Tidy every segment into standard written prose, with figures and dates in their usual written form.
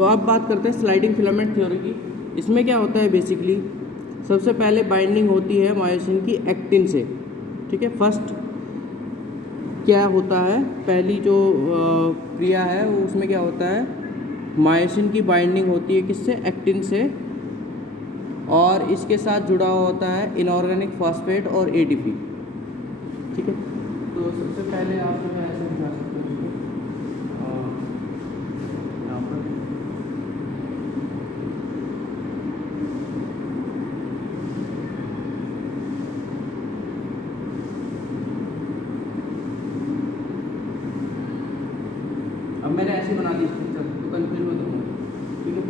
तो अब बात करते हैं स्लाइडिंग फिलामेंट थ्योरी की। इसमें क्या होता है बेसिकली, सबसे पहले बाइंडिंग होती है मायोसिन की एक्टिन से। ठीक है, फर्स्ट क्या होता है, पहली जो क्रिया है वो उसमें क्या होता है, मायोसिन की बाइंडिंग होती है किससे, एक्टिन से, और इसके साथ जुड़ा हुआ होता है इनऑर्गेनिक फॉस्फेट और एटीपी। ठीक है, तो सबसे पहले आप जो है ऐसे दिखा सकते हो इसको, यहाँ पर अब मैंने ऐसे बना दी पिक्चर, तो कंफ्यूज मत होना। ठीक है,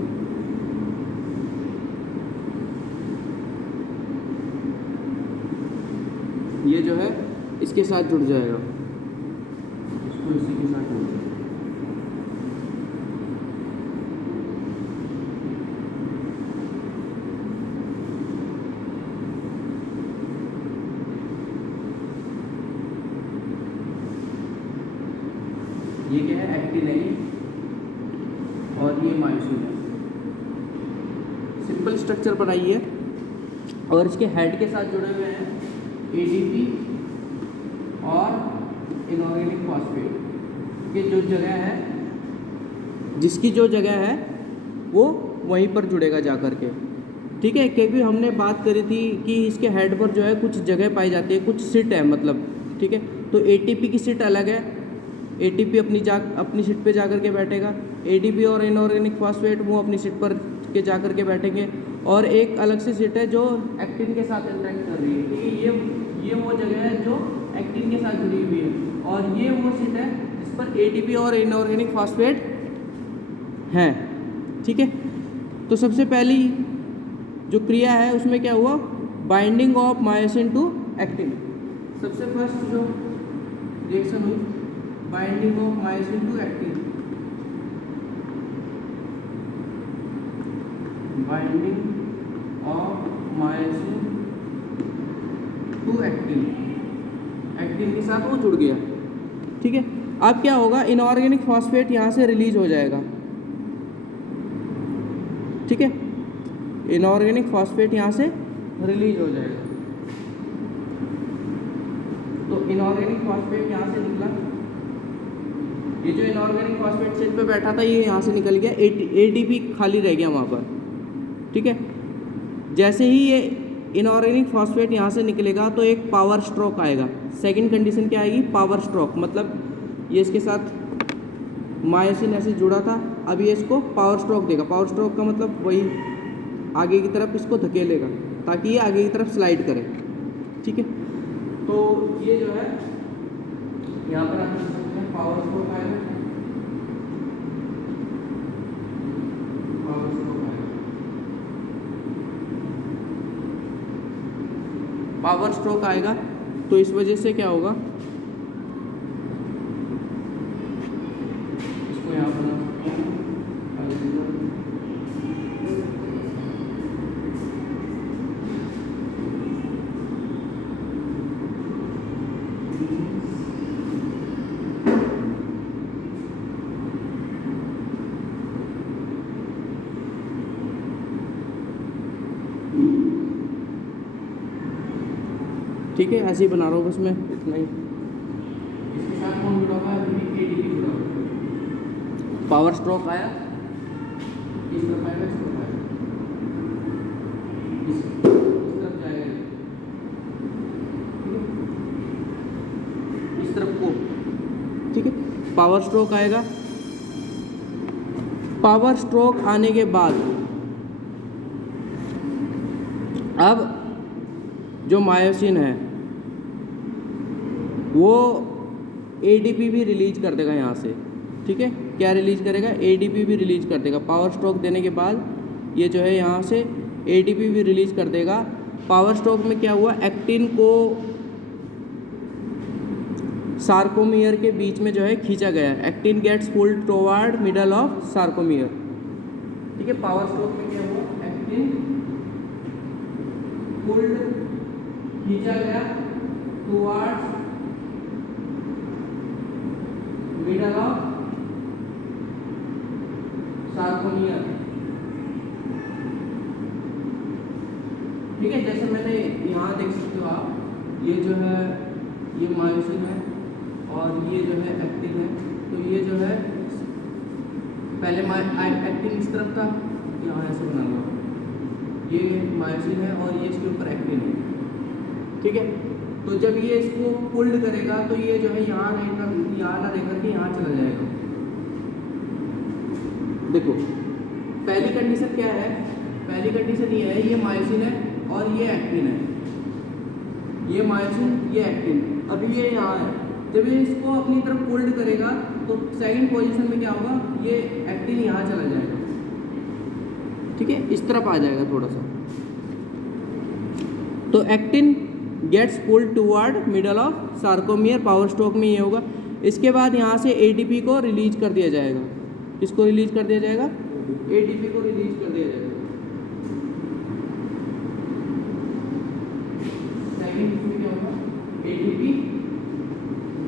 ये जो है इसके साथ जुड़ जाएगा, इसको इसी के साथ जुड़ जाएगा। ये क्या है, एक्टिन है ये, और ये मायोसिन है। सिंपल स्ट्रक्चर बनाइए, और इसके हेड के साथ जुड़े हुए हैं एडीपी और इनऑर्गेनिक फॉस्फेट की जो जगह है, जिसकी जो जगह है वो वहीं पर जुड़ेगा जा कर के। ठीक है, क्योंकि हमने बात करी थी कि इसके हेड पर जो है कुछ जगह पाई जाती है, कुछ सिट है मतलब। ठीक है, तो एटीपी की सिट अलग है, एटीपी अपनी सीट पे जाकर के बैठेगा, एडीपी और इनऑर्गेनिक फॉस्फेट वो अपनी सीट पर के जाकर के बैठेंगे, और एक अलग से सीट है जो एक्टिन के साथ इंटरेक्ट कर रही है। ठीक है, ये वो जगह है जो एक्टिन के साथ जुड़ी हुई है, और ये वो सीट है जिस पर एटीपी और इनऑर्गेनिक फॉस्फेट हैं। ठीक है, तो सबसे पहली जो क्रिया है उसमें क्या हुआ, binding of myosin to actin. सबसे फर्स्ट जो रिएक्शन हुई, binding of myosin to actin, binding of myosin to actin, actin के साथ वो जुड़ गया। ठीक है, अब क्या होगा, इनऑर्गेनिक फॉस्फेट यहाँ से रिलीज हो जाएगा। ठीक है, इनऑर्गेनिक फॉस्फेट यहाँ से रिलीज हो जाएगा, तो इनऑर्गेनिक फॉस्फेट यहाँ से निकला, ये जो इनऑर्गेनिक फॉस्फेट सीट पे बैठा था ये यहाँ से निकल गया, एटीपी खाली रह गया वहाँ पर। ठीक है, जैसे ही ये इनऑर्गेनिक फॉस्फेट यहाँ से निकलेगा तो एक पावर स्ट्रोक आएगा। सेकंड कंडीशन क्या आएगी, पावर स्ट्रोक, मतलब ये इसके साथ मायोसिन ऐसे जुड़ा था, अब ये इसको पावर स्ट्रोक देगा। पावर स्ट्रोक का मतलब वही आगे की तरफ इसको धकेलेगा ताकि ये आगे की तरफ स्लाइड करे। ठीक है, तो ये जो है यहाँ पर आप देख सकते हैं पावर स्ट्रोक आएगा, पावर स्ट्रोक आएगा, पावर स्ट्रोक आएगा। तो इस वजह से क्या होगा, इसको यहाँ पर ठीक है, ऐसे ही बना रहा हूँ बस मैं, इतना ही। इसके साथ कौन जुड़ा हुआ है, एटीपी जुड़ा हुआ है। पावर स्ट्रोक आया, इस तरफ आएगा, इस तरफ आएगा, इस तरफ जाएगा, इस तरफ को। ठीक है, पावर स्ट्रोक आएगा। पावर स्ट्रोक आने के बाद अब जो मायोसिन है वो एडीपी भी रिलीज कर देगा यहाँ से। ठीक है, क्या रिलीज करेगा, एडीपी भी रिलीज कर देगा। पावर स्ट्रोक देने के बाद ये जो है यहाँ से एडीपी भी रिलीज कर देगा। पावर स्ट्रोक में क्या हुआ, एक्टिन को सार्कोमियर के बीच में जो है खींचा गया, actin gets pulled toward middle of sarcomere. ठीक है, पावर स्ट्रोक में क्या हुआ, एक्टिन पुल्ड, खींचा गया टुवर्ड्स मिडल ऑफ सार्कोमियर। ठीक है, जैसे मैंने यहाँ देख सकते हो आप, ये जो है ये मायोसिन है और ये जो है एक्टिन है। तो ये जो है पहले एक्टिन इस तरफ था, यहाँ ऐसे बना हुआ, ये मायोसिन है और ये इसके ऊपर एक्टिन है। ठीक है, तो जब ये इसको पुल्ड करेगा तो ये जो है यहाँ रहेगा, यहाँ ना रह करके यहाँ चला जाएगा। देखो पहली कंडीशन क्या है, पहली कंडीशन ये है, ये मायोसिन है और ये एक्टिन है, ये मायोसिन ये एक्टिन, अभी ये यहाँ है। जब ये इसको अपनी तरफ पुल्ड करेगा तो सेकंड पोजीशन में क्या होगा, ये एक्टिन यहाँ चला जाएगा। ठीक है, इस तरफ आ जाएगा थोड़ा सा, तो actin gets pulled toward middle of sarcomere, power stroke में ये होगा। इसके बाद यहाँ से एटीपी को रिलीज कर दिया जाएगा। किसको रिलीज कर दिया जाएगा, एटीपी को रिलीज कर दिया जाएगा। सेकंड इसमें क्या होगा, एटीपी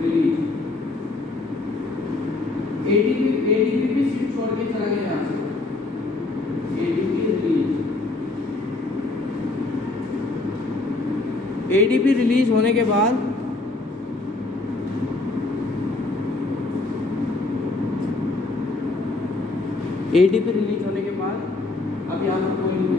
रिलीज, एटीपी भी सिर्फ छोड़ के चला गया यहाँ से, एटीपी रिलीज। एटीपी रिलीज होने के बाद एटीपी रिलीज होने के बाद अब यहाँ पर कोई नहीं,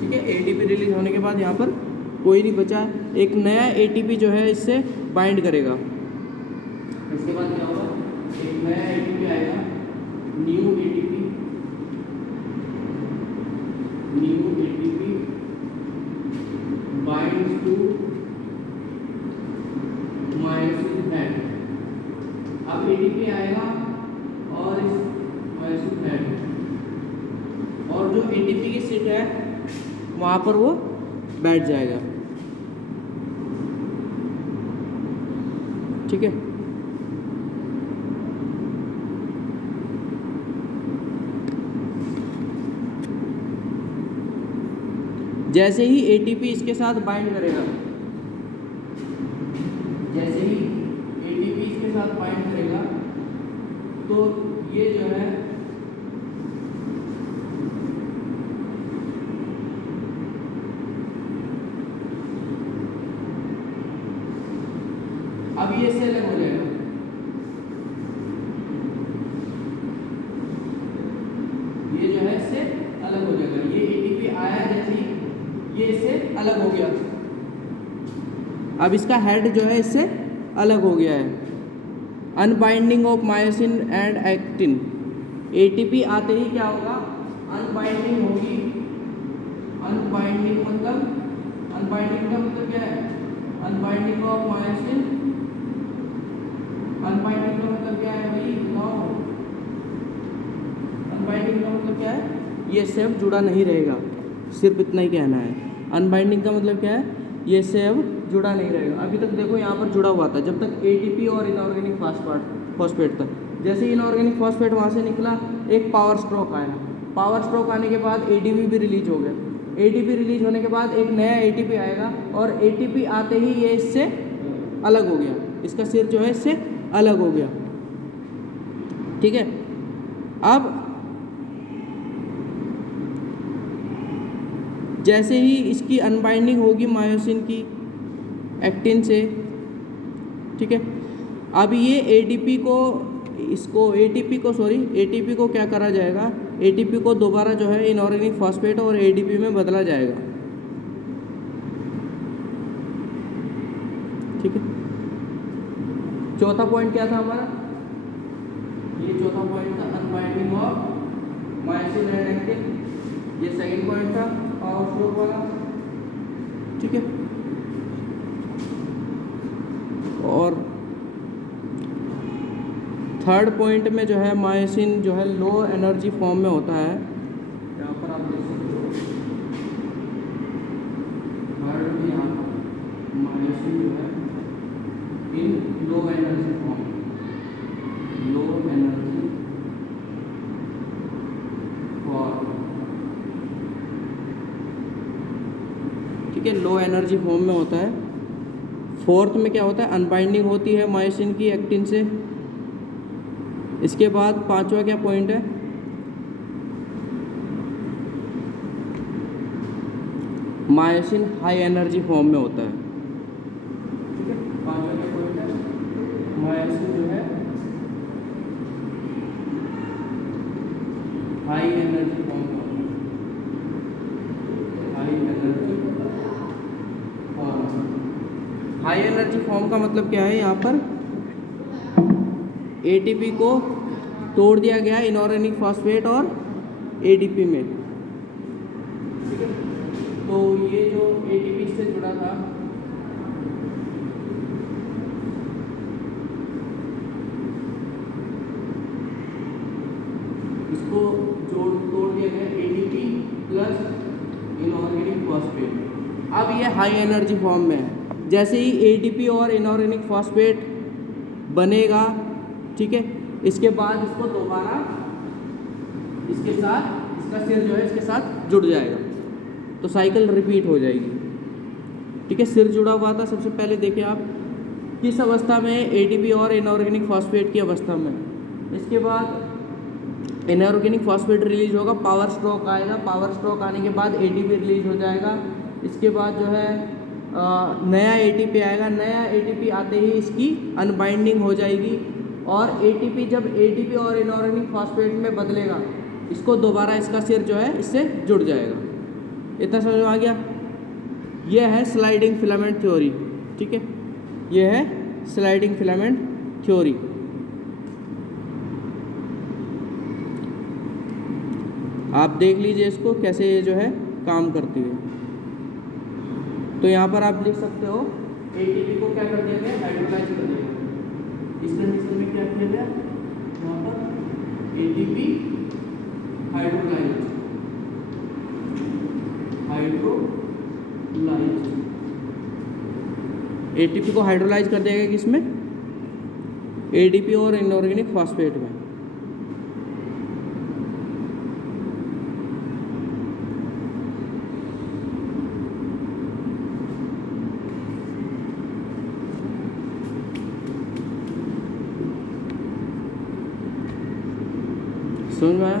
ठीक है। एटीपी रिलीज होने के बाद यहाँ पर कोई नहीं बचा, एक नया एटीपी जो है इससे बाइंड करेगा। इसके बाद क्या होगा, एक नया एटीपी आएगा, new ATP binds to myosin head. अब एटीपी आएगा और इस मायोसिन हेड, और जो एटीपी की सीट है वहाँ पर वो बैठ जाएगा। ठीक है, जैसे ही एटीपी इसके साथ बाइंड करेगा, जैसे ही एटीपी इसके साथ बाइंड करेगा तो ये जो है अब ये से अलग हो जाएगा। ये जो है इससे अलग हो जाएगा, ये एटीपी आया जैसे ही ये इससे अलग हो गया, अब इसका हेड जो है इससे अलग हो गया है। Unbinding of myosin and actin, ATP आते ही क्या होगा, अनबाइंडिंग होगी। अनबाइंडिंग मतलब, अनबाइंडिंग का मतलब क्या है, अनबाइंडिंग ऑफ मायोसिन, अनबाइंडिंग का मतलब क्या है भाई, अनबाइंडिंग का मतलब क्या है, ये सेव जुड़ा नहीं रहेगा, सिर्फ इतना ही कहना है। अनबाइंडिंग का मतलब क्या है, ये से अब जुड़ा नहीं रहेगा। अभी तक देखो यहाँ पर जुड़ा हुआ था जब तक एटीपी और इनऑर्गेनिक फॉस्फेट था। जैसे इनऑर्गेनिक फॉस्फेट वहाँ से निकला, एक पावर स्ट्रोक आया, पावर स्ट्रोक आने के बाद एटीपी भी रिलीज हो गया। एटीपी रिलीज होने के बाद एक नया एटीपी आएगा, और एटीपी आते ही ये इससे अलग हो गया, इसका सिर जो है इससे अलग हो गया। ठीक है, अब जैसे ही इसकी अनबाइंडिंग होगी मायोसिन की एक्टिन से, ठीक है, अब ये एटीपी को क्या करा जाएगा, एटीपी को दोबारा जो है इनऑर्गेनिक फॉस्फेट और एटीपी में बदला जाएगा। ठीक है, चौथा पॉइंट क्या था हमारा, ये चौथा पॉइंट था अनबाइंडिंग ऑफ मायोसिन एंड एक्टिन, ये सेकंड पॉइंट था पावर स्ट्रोक वाला। ठीक है, और थर्ड पॉइंट में जो है मायोसिन जो है लो एनर्जी फॉर्म में होता है, यहाँ पर आप देख सकते हो, थर्ड में यहाँ पर मायोसिन जो है in low energy form, low energy form. ठीक है, लो एनर्जी फॉर्म में होता है। फोर्थ में क्या होता है, अनबाइंडिंग होती है मायोसिन की एक्टिन से। इसके बाद पांचवा क्या पॉइंट है, मायोसिन हाई एनर्जी फॉर्म में होता है। ठीक है, पांचवा क्या पॉइंट है, मायोसिन जो है हाई एनर्जी फॉर्म में होता है। High energy form, high energy form का मतलब क्या है, यहाँ पर एटीपी को तोड़ दिया गया इनऑर्गेनिक फॉस्फेट और एडीपी में। ठीक है, तो ये जो एटीपी से जुड़ा था, इसको तोड़ दिया गया एडीपी प्लस इनऑर्गेनिक फॉस्फेट। अब ये हाई एनर्जी फॉर्म में है। जैसे ही एडीपी और इनऑर्गेनिक फॉस्फेट बनेगा, ठीक है, इसके बाद इसको दोबारा इसके साथ, इसका सिर जो है इसके साथ जुड़ जाएगा, तो साइकिल रिपीट हो जाएगी। ठीक है, सिर जुड़ा हुआ था सबसे पहले, देखिए आप किस अवस्था में, एडीपी और इनऑर्गेनिक फॉस्फेट की अवस्था में। इसके बाद इनऑर्गेनिक फॉस्फेट रिलीज होगा, पावर स्ट्रोक आएगा, पावर स्ट्रोक आने के बाद एटीपी रिलीज हो जाएगा। इसके बाद जो है नया एटीपी आएगा, नया एटीपी आते ही इसकी अनबाइंडिंग हो जाएगी, और एटीपी जब एटीपी और इनऑर्गेनिक फॉस्फेट में बदलेगा, इसको दोबारा इसका सिर जो है इससे जुड़ जाएगा। इतना समझ में आ गया? यह है स्लाइडिंग फिलामेंट थ्योरी। ठीक है, यह है स्लाइडिंग फिलामेंट थ्योरी। आप देख लीजिए इसको कैसे ये जो है काम करती है। तो यहाँ पर आप लिख सकते हो, एटीपी को क्या कर दिया गया, हाइड्रोलाइज कर दिया गया। इस कंडीशन में क्या किया गया, यहाँ पर एटीपी हाइड्रोलाइज, एटीपी को हाइड्रोलाइज कर दिया गया किसमें, एडीपी और इनऑर्गेनिक फॉस्फेट में। समझ में आया?